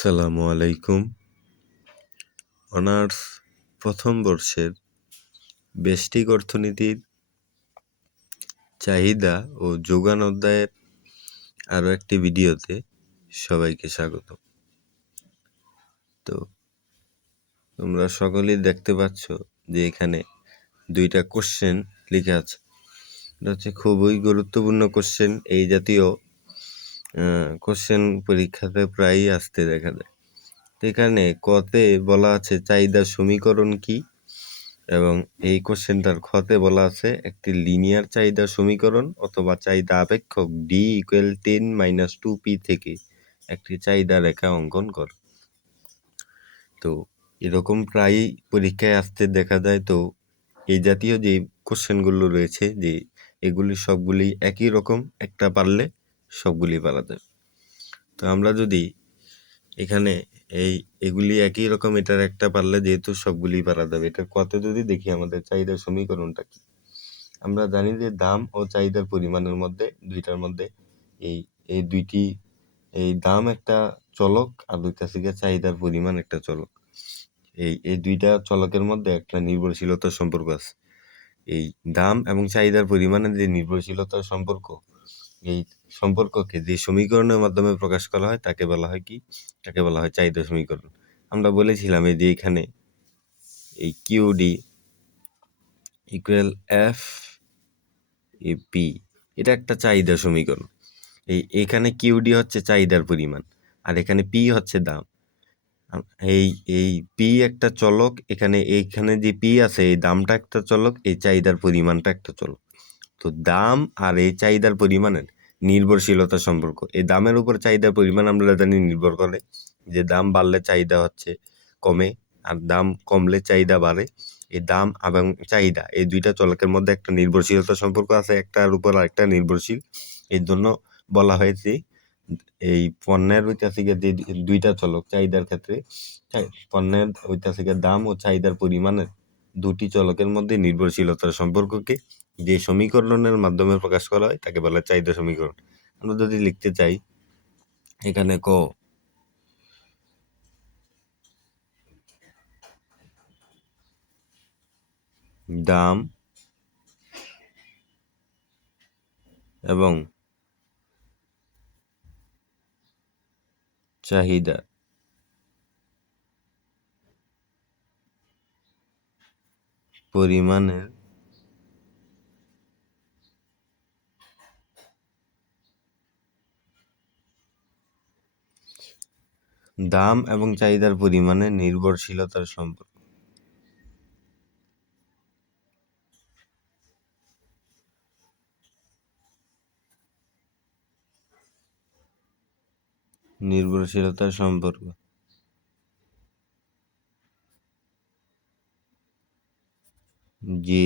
আসসালামু আলাইকুম। অনার্স প্রথম বর্ষের ব্যষ্টিক অর্থনীতির চাহিদা ও যোগান অধ্যায়ের আরও একটি ভিডিওতে সবাইকে স্বাগত। তো তোমরা সকলেই দেখতে পাচ্ছ যে এখানে দুইটা কোশ্চেন লেখা আছে। এটা হচ্ছে খুবই গুরুত্বপূর্ণ কোশ্চেন। এই জাতীয় কোশ্চেন পরীক্ষাতে প্রায়ই আসতে দেখা যায়। এখানে কতে বলা আছে চাহিদা সমীকরণ কি, এবং এই কোশ্চেনটার খতে বলা আছে একটি লিনিয়ার চাহিদা সমীকরণ অথবা চাহিদা আপেক্ষক D=10 - 2p থেকে একটি চাহিদা রেখা অঙ্কন কর। তো এরকম প্রায়ই পরীক্ষায় আসতে দেখা যায়। তো এই জাতীয় যে কোশ্চেনগুলো রয়েছে যে এগুলি সবগুলি একই রকম, একটা পারলে সবগুলি পারা যায়। তো আমরা যদি এখানে এগুলি একই রকম, এটার একটা পারলে যেহেতু সবগুলি পারা যাবে। এটার কত যদি দেখি আমাদের চাহিদার সমীকরণটা কি, আমরা জানি যে দাম ও চাহিদার পরিমাণের মধ্যে দুইটার মধ্যে এই দুইটি, এই দাম একটা চলক আর দুইটা থেকে চাহিদার পরিমাণ একটা চলক। এই দুইটা চলকের মধ্যে একটা নির্ভরশীলতার সম্পর্ক আছে। এই দাম এবং চাহিদার পরিমাণের যে নির্ভরশীলতার সম্পর্ক, এই সম্পর্ককে যে সমীকরণের মাধ্যমে প্রকাশ করা হয় তাকে বলা হয় কি? তাকে বলা হয় চাহিদা সমীকরণ। আমরা বলেছিলাম এই যে এখানে এই কিউডি F পি, এটা একটা চাহিদা সমীকরণ। এখানে কিউডি হচ্ছে চাহিদার পরিমাণ আর এখানে পি হচ্ছে দাম। এই পি একটা চলক, এইখানে যে পি আছে এই দামটা একটা চলক, এই চাহিদার পরিমাণটা একটা চলক। তো দাম আর এই চাহিদার পরিমাণের নির্ভরশীলতা সম্পর্ক, এই দামের উপর চাহিদার পরিমাণ আমরা জানি নির্ভর করে, যে দাম বাড়লে চাহিদা হচ্ছে কমে আর দাম কমলে চাহিদা বাড়ে। এই দাম এবং চাহিদা এই দুইটা চলকের মধ্যে একটা নির্ভরশীলতা সম্পর্ক আছে, একটার উপর আরেকটা নির্ভরশীল। এই জন্য বলা হয়েছে এই পণ্যের ঐতিহাসিকের যে দুইটা চলক চাহিদার ক্ষেত্রে, পণ্যের ঐতিহাসিকের দাম ও চাহিদার পরিমাণের দুটি চলকের মধ্যে নির্ভরশীলতার সম্পর্ককে যে সমীকরণের মাধ্যমে প্রকাশ করা হয় তাকে বলা চাহিদা সমীকরণ। আমরা যদি লিখতে চাই এখানে দাম এবং চাহিদা পরিমাণের দাম এবং চাহিদার পরিমাণের নির্ভরশীলতার সম্পর্ক। নির্ভরশীলতার সম্পর্ক যে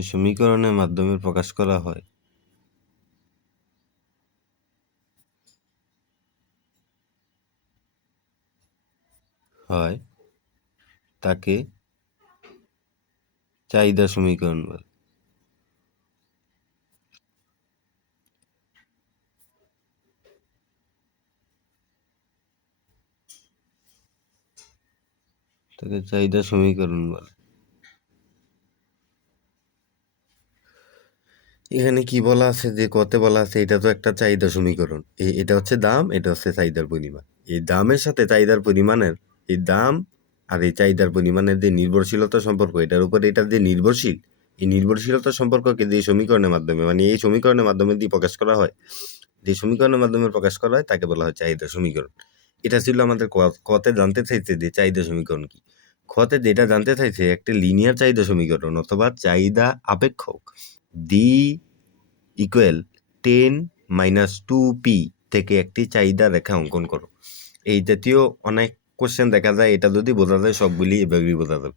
সমীকরণের মাধ্যমে প্রকাশ করা হয় তাকে চাহিদা সমীকরণ বলে। তাকে চাহিদা সমীকরণ বলে। এখানে কি বলা আছে, যে কতে বলা আছে এটা তো একটা চাহিদা সমীকরণ। এটা হচ্ছে দাম, এটা হচ্ছে চাহিদার পরিমাণ। এই দামের সাথে চাহিদার পরিমাণের, এই দাম আর এই চাহিদার পরিমাণের যে নির্ভরশীলতা সম্পর্ক, এটার উপরে এটা যে নির্ভরশীল, এই নির্ভরশীলতা সম্পর্ককে যে সমীকরণের মাধ্যমে, মানে এই সমীকরণের মাধ্যমে দিয়ে প্রকাশ করা হয়, যে সমীকরণের মাধ্যমে প্রকাশ করা হয় তাকে বলা হয় চাহিদা সমীকরণ। এটা ছিল আমাদের কতে জানতে চাইছে যে চাহিদা সমীকরণ কি। খতে যেটা জানতে চাইছে একটা লিনিয়ার চাহিদা সমীকরণ অথবা চাহিদা আপেক্ষক D=10 - 2p থেকে একটি চাহিদা রেখা অঙ্কন করো। এই জাতীয় অনেক কোশ্চেন দেখা যায়, এটা যদি বোঝা যায় সবগুলি এভাবেই বোঝা যাবে।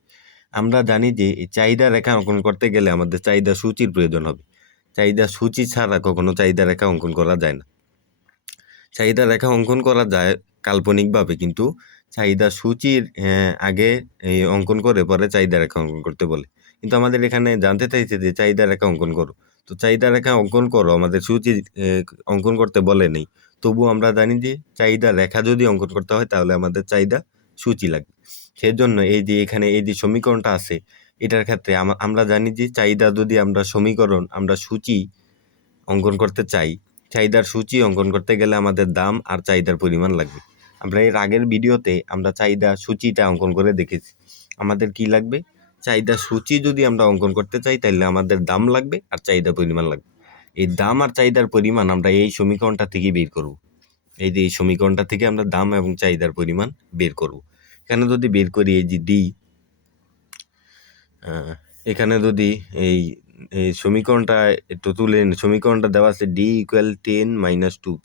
আমরা জানি যে এই চাহিদা রেখা অঙ্কন করতে গেলে আমাদের চাহিদা সূচির প্রয়োজন হবে। চাহিদা সূচি ছাড়া কখনো চাহিদা রেখা অঙ্কন করা যায় না। চাহিদা রেখা অঙ্কন করা যায় কাল্পনিকভাবে, কিন্তু চাহিদা সূচির আগে এই অঙ্কন করে পরে চাহিদা রেখা অঙ্কন করতে বলে। কিন্তু আমাদের এখানে জানতে চাইছে যে চাহিদা রেখা অঙ্কন করো, তো চাহিদা রেখা অঙ্কন করো আমাদের সূচি অঙ্কন করতে বলে নেই। তবু আমরা জানি যে চাহিদা রেখা যদি অঙ্কন করতে হয় তাহলে আমাদের চাহিদা সূচি লাগবে। সেজন্য এই যে এখানে এই যে সমীকরণটা আছে এটার ক্ষেত্রে আমরা জানি যে চাহিদা যদি আমরা সূচি অঙ্কন করতে চাই, চাহিদার সূচি অঙ্কন করতে গেলে আমাদের দাম আর চাহিদার পরিমাণ লাগবে। আমরা এর আগের ভিডিওতে আমরা চাহিদা সূচিটা অঙ্কন করে দেখেছি। আমাদের কি লাগবে? চাহিদা সূচি যদি আমরা অঙ্কন করতে চাই তাহলে আমাদের দাম লাগবে আর চাহিদা পরিমাণ লাগবে। এই দাম আর চাহিদার পরিমাণ আমরা এই সমীকরণটা থেকে বের করব। এই যে এই সমীকরণটা থেকে আমরা দাম এবং চাহিদার পরিমাণ বের করব। এখানে যদি বের করি এই যে ডি, এখানে যদি এই এই সমীকরণটা একটু তুলে সমীকরণটা দেওয়া আছে ডি ইকুয়াল 10 - 2p।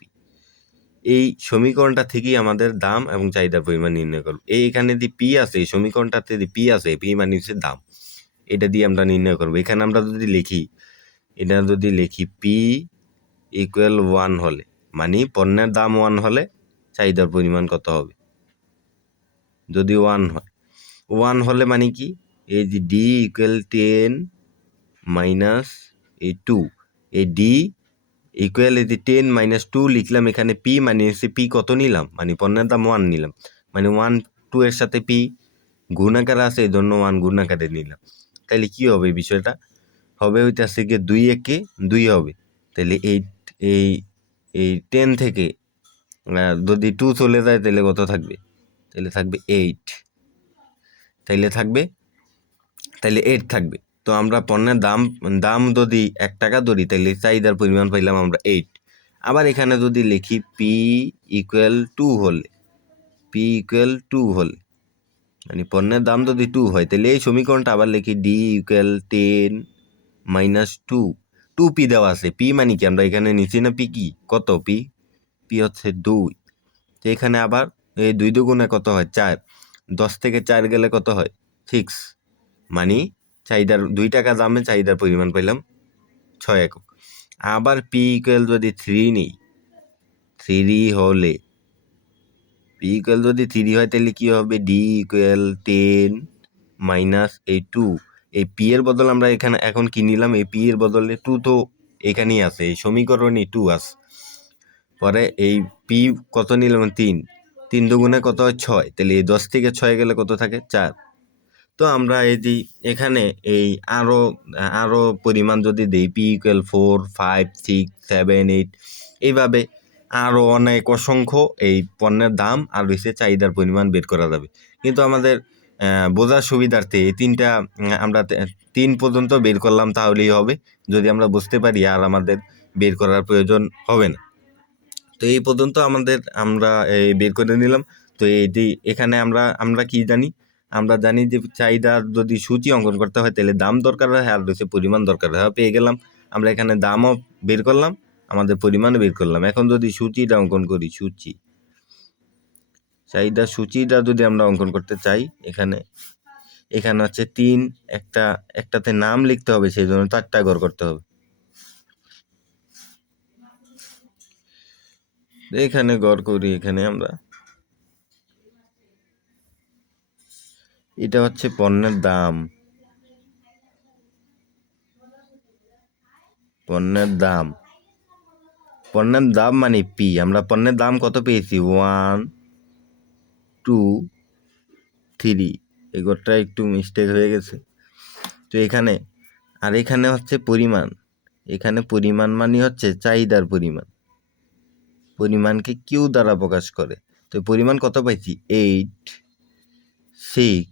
এই সমীকরণটা থেকেই আমাদের দাম এবং চাহিদার পরিমাণ নির্ণয় করব। এখানে যদি পি আছে, এই সমীকরণটাতে যদি পি আছে, পি মানে হচ্ছে দাম, এটা দিয়ে আমরা নির্ণয় করব। এখানে আমরা যদি লিখি পি ইকুয়াল 1 হলে, মানে পণ্যের দাম 1 হলে চাহিদার পরিমাণ কত হবে? যদি 1 হয়, 1 হলে মানে কি, এই যে ডি ইকুয়াল 10 - 2, এই ডি ইকুয়াল এই যে 10 - 2 লিখলাম। এখানে পি মানে হচ্ছে পি কত নিলাম, মানে পণ্যের দাম 1 নিলাম, মানে 1 2 এর সাথে পি গুণ আকারে আছে, এই জন্য 1 গুণ আকারে নিলাম। তাহলে কি হবে বিষয়টা? হবে হইতেছে গিয়ে 2 একে 2 হবে। তাহলে এই এই এই 10 থেকে যদি 2 চলে যায় তাহলে কত থাকবে? তাহলে থাকবে 8। তাহলে 8 থাকবে। তো আমরা পণ্যের দাম যদি 1 টাকা ধরি তাহলে চাহিদার পরিমাণ পাইলাম আমরা 8। আবার এখানে যদি লিখি পি ইকুয়াল 2 হলে, মানে পণ্যের দাম যদি 2 হয় তাহলে এই সমীকরণটা আবার লিখি ডি ইকুয়াল 10 - 2, 2p দেওয়া আছে। পি মানে কি, আমরা এখানে নিচে না পি কি কত, পি হচ্ছে 2। তো এখানে আবার এই 2 দুগুণে কত হয়? 4। 10 থেকে 4 গেলে কত হয়? 6। মানে চাহিদার 2 টাকা দামে চাহিদার পরিমাণ পেলাম 6 একক। আবার পি ইকুয়াল যদি 3 নেই, 3 হলে, পি ইকুয়াল যদি 3 হয় তাহলে কি হবে? D equal 10 - 2। এই পি এর বদল আমরা এখানে এখন কি নিলাম? এই পি এর বদলে 2 তো এখানেই আছে, এই সমীকরণে 2 আছে। পরে এই পি কত নিলাম? 3। 3 দুগুণে কত হয়? 6। তাহলে এই 10 থেকে 6 গেলে কত থাকে? 4। তো আমরা এই যে এখানে এই আরো পরিমাণ যদি দিই, পি ইকুয়াল 4 5 6 7 8, এইভাবে আরো অনেক অসংখ্য এই পণ্যের দাম আর হচ্ছে চাহিদার পরিমাণ বের করা যাবে। কিন্তু আমাদের বোঝার সুবিধার্থে এই তিনটা আমরা 3 পর্যন্ত বের করলাম তাহলেই হবে। যদি আমরা বুঝতে পারি আর আমাদের বের করার প্রয়োজন হবে না। তো এই পর্যন্ত আমরা বের করে নিলাম। তো এইটি এখানে আমরা কি জানি? আমরা জানি যে চাহিদা যদি সূচি অঙ্কন করতে হয় তাহলে দাম দরকার হয় আর হচ্ছে পরিমাণ দরকার হয়। পেয়ে গেলাম আমরা, এখানে দামও বের করলাম, আমাদের পরিমাণও বের করলাম। এখন যদি সূচিটা অঙ্কন করি, চাহিদা সূচিটা যদি আমরা অঙ্কন করতে চাই, এখানে হচ্ছে 3, একটাতে নাম লিখতে হবে, সেই জন্য 4টা ঘর করতে হবে। এখানে ঘর করি, এখানে আমরা, এটা হচ্ছে পণ্যের দাম, পণ্যের দাম মানে পি। আমরা পণ্যের দাম কত পেয়েছি? 1 2 3। এই ঘরটা একটু মিস্টেক হয়ে গেছে। তো এখানে হচ্ছে পরিমাণ। এখানে পরিমাণ মানে হচ্ছে চাহিদার পরিমাণকে কিউ দ্বারা প্রকাশ করে। তো পরিমাণ কত পাইছি? 8 6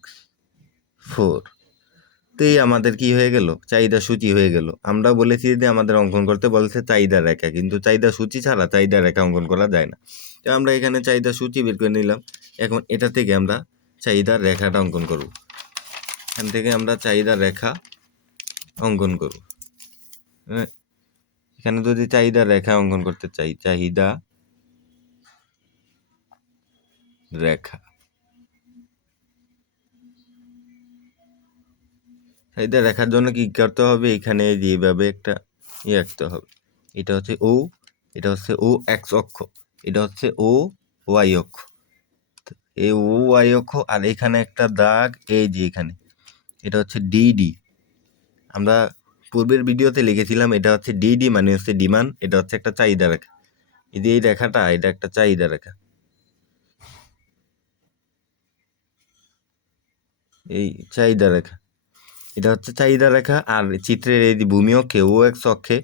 4। তো এই আমাদের কি হয়ে গেল? চাহিদা সূচি হয়ে গেল। আমরা বলেছি যে আমাদের অঙ্কন করতে বলছে চাহিদা রেখা, কিন্তু চাহিদা সূচি ছাড়া চাহিদা রেখা অঙ্কন করা যায় না। তো আমরা এখানে চাহিদা সূচি বের করে নিলাম। এখন এটা থেকে আমরা চাহিদা রেখাটা অঙ্কন করব। এখান থেকে আমরা চাহিদা রেখা অঙ্কন করব। এখানে যদি চাহিদা রেখা অঙ্কন করতে চাই, চাহিদা রেখা, চাহিদা রেখার জন্য কি করতে হবে? এখানে যেভাবে একটা আঁকতে হবে। এটা হচ্ছে ও, এটা হচ্ছে ও এক্স অক্ষ। এটা হচ্ছে ও ওয়াই অক্ষ, এই ও ওয়াই অক্ষ, আর এখানে একটা দাগ এই যে এখানে, এটা হচ্ছে ডিডি। আমরা পূর্বের ভিডিওতে লিখেছিলাম এটা হচ্ছে ডিডি, মানে হচ্ছে ডিমান্ড, এটা হচ্ছে একটা চাহিদা রেখা। এই যে এই রেখাটা, এটা একটা চাহিদা রেখা, এই চাহিদা রেখা, এটা হচ্ছে চাহিদা রেখা। আর চিত্রের এই যে ভূমি অক্ষে, ও এক্স অক্ষে,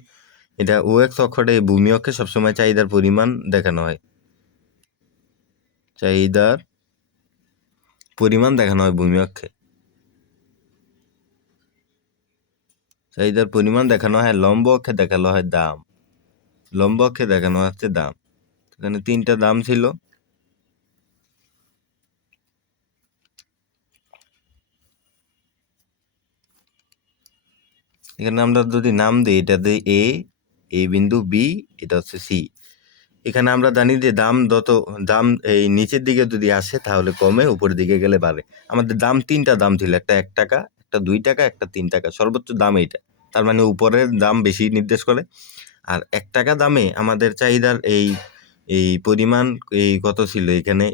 এটা ও এক্স অক্ষরে ভূমি অক্ষে সবসময় চাহিদার পরিমাণ দেখানো হয়, চাহিদার পরিমাণ দেখানো হয় ভূমি অক্ষে, চাহিদার পরিমাণ দেখানো হয়। লম্ব অক্ষে দেখানো হয় দাম, লম্ব অক্ষে দেখানো হচ্ছে দাম। এখানে 3টা দাম ছিল, এখানে আমরা যদি নাম দিই, এটা দিই এ বিন্দু, বি এটা হচ্ছে সি। এখানে আমরা জানি যে দাম এই নিচের দিকে যদি আসে তাহলে কমে, উপরের দিকে গেলে বাড়ে। আমাদের দাম 3টা দাম ছিল, একটা 1 টাকা, একটা 2 টাকা, একটা 3 টাকা, সর্বোচ্চ দাম এইটা। তার মানে উপরের দাম বেশি নির্দেশ করে। আর 1 টাকা দামে আমাদের চাহিদার এই এই পরিমাণ এই কত ছিল, এখানে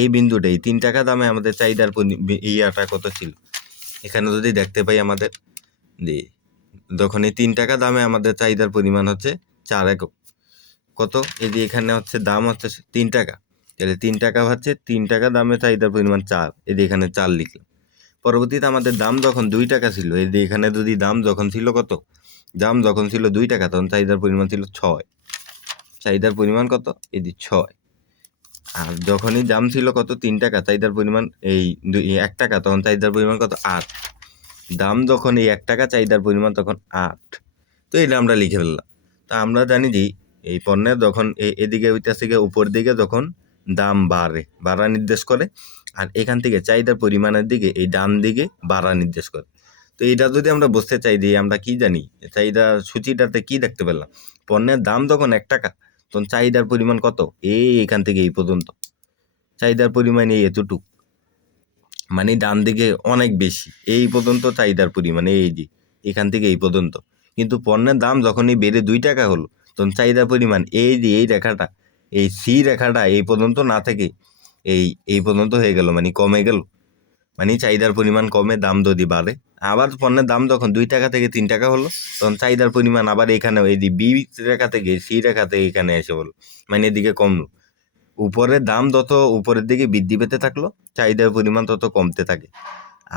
এই বিন্দুটা, এই 3 টাকা দামে আমাদের চাহিদার ইয়াটা কত ছিল, এখানে যদি দেখতে পাই আমাদের যে যখন এই 3 টাকা দামে আমাদের চাহিদার পরিমাণ হচ্ছে 4 একক, কত, এই যে এখানে হচ্ছে দাম হচ্ছে 3 টাকা, তাহলে 3 টাকা হচ্ছে 3 টাকা দামে চাহিদার পরিমাণ 4, এই যে এখানে 4 লিখলাম। পরবর্তীতে আমাদের দাম যখন 2 টাকা ছিল, এই যে এখানে যদি দাম যখন ছিল কত, দাম যখন ছিল 2 টাকা, তখন চাহিদার পরিমাণ ছিল 6, চাহিদার পরিমাণ কত, এই যে 6। আর যখনই দাম ছিল কত, 3 টাকা, চাহিদার পরিমাণ এই 1 টাকা, তখন চাহিদার পরিমাণ কত, 8। দাম যখন এই 1 টাকা, চাহিদার পরিমাণ তখন 8। তো এটা আমরা লিখে ফেললাম। তা আমরা জানি যে এই পণ্যের যখন এদিকে হইতেছে গিয়ে উপর দিকে যখন দাম বাড়া নির্দেশ করে, আর এখান থেকে চাহিদার পরিমাণের দিকে এই ডান দিকে বাড়া নির্দেশ করে। তো এটা যদি আমরা বুঝতে চাই যে আমরা কি জানি, চাহিদা সূচিটাতে কি দেখতে পেলাম, পণ্যের দাম যখন 1 টাকা, তখন চাহিদার পরিমাণ কত, এখান থেকে এই পর্যন্ত চাহিদার পরিমাণ এতটুক, মানে ডান দিকে অনেক বেশি, এই পর্যন্ত চাহিদার পরিমাণ এই যে এখান থেকে এই পর্যন্ত। কিন্তু পণ্যের দাম যখনই বেড়ে 2 টাকা হলো, তখন চাহিদার পরিমাণ এই যে এই রেখাটা, এই সি রেখাটা এই পর্যন্ত না থেকে এই পর্যন্ত হয়ে গেল, মানে কমে গেল, মানে চাহিদার পরিমাণ কমে, দাম যদি বাড়ে। আবার পণ্যের দাম যখন 2 টাকা থেকে 3 টাকা হলো, তখন চাহিদার পরিমাণ আবার এখানে এই যে বি রেখা থেকে সি রেখা থেকে এখানে এসে হলো, মানে এদিকে কমলো। উপরের দাম যত উপরের দিকে বৃদ্ধি পেতে থাকলো, চাহিদার পরিমাণ তত কমতে থাকে।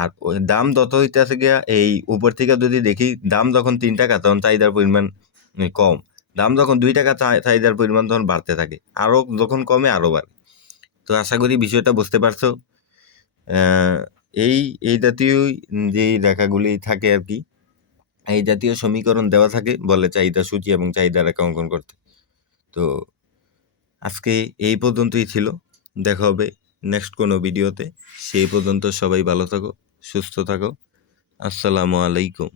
আর ওই দাম যত হইতেছে গিয়া এই উপর থেকে যদি দেখি, দাম যখন 3 টাকা, তখন চাহিদার পরিমাণ কম, দাম যখন 2 টাকা, চাহিদার পরিমাণ তখন বাড়তে থাকে, আরও যখন কমে আরও বাড়ে। তো আশা করি বিষয়টা বুঝতে পারছো। এই জাতীয় যেই রেখাগুলি থাকে আর কি, এই জাতীয় সমীকরণ দেওয়া থাকে, বলে চাহিদা সূচি এবং চাহিদা রেখা অঙ্কন করতে। তো আজকে এই পর্যন্তই ছিল, দেখা হবে নেক্সট কোনো ভিডিওতে। সেই পর্যন্ত সবাই ভালো থাকো, সুস্থ থাকো। আসসালামু আলাইকুম।